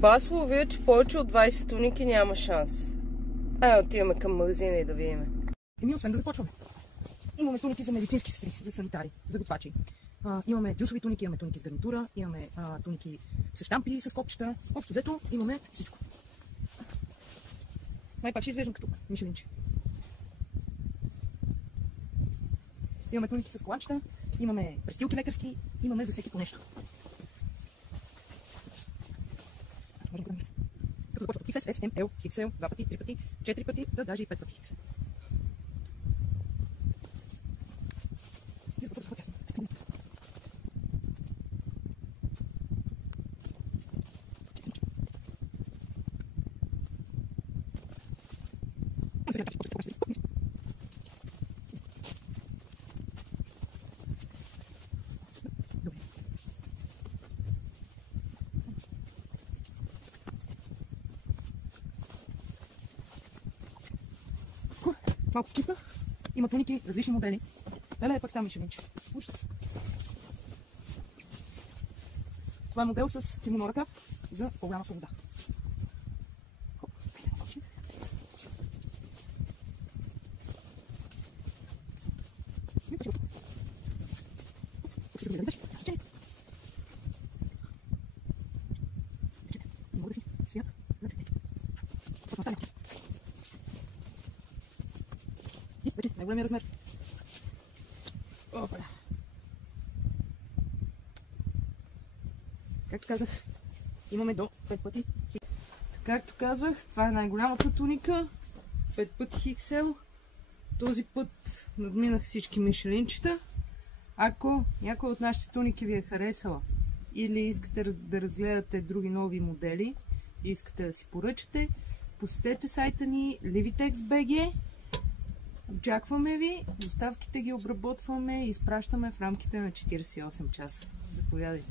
бас ловя, че повече от 20 туники няма шанс. Айде отиваме към магазина и да видим. Еми, освен да започваме. Имаме туники за медицински сестри, за санитари, за готвачи. Имаме дюсови туники, имаме туники с гарнитура, имаме туники с щампи, с копчета. Общо взето имаме всичко. Май пак ще изглеждам като мишелинче. Имаме туники с коланчета, имаме престилки лекарски, имаме за всеки по нещо. Като започва от XS, S, M, L, XL, 2 пъти, 3 пъти, 4 пъти, да даже и 5 пъти XL. И започва тясно. Малко чипка. Има туники, различни модели. Леле, пък става мишелинче. Това е модел с кимоно ръкав за по-голяма свобода. Най-големия размер. Опа. Както казах, имаме до 5 пъти. Както казвах, това е най-голямата туника. 5 пъти XL. Този път надминах всички мишелинчета. Ако някой от нашите туники ви е харесала или искате да разгледате други нови модели и искате да си поръчате, посетете сайта ни livitex.bg. Очакваме ви, доставките ги обработваме и изпращаме в рамките на 48 часа. Заповядайте!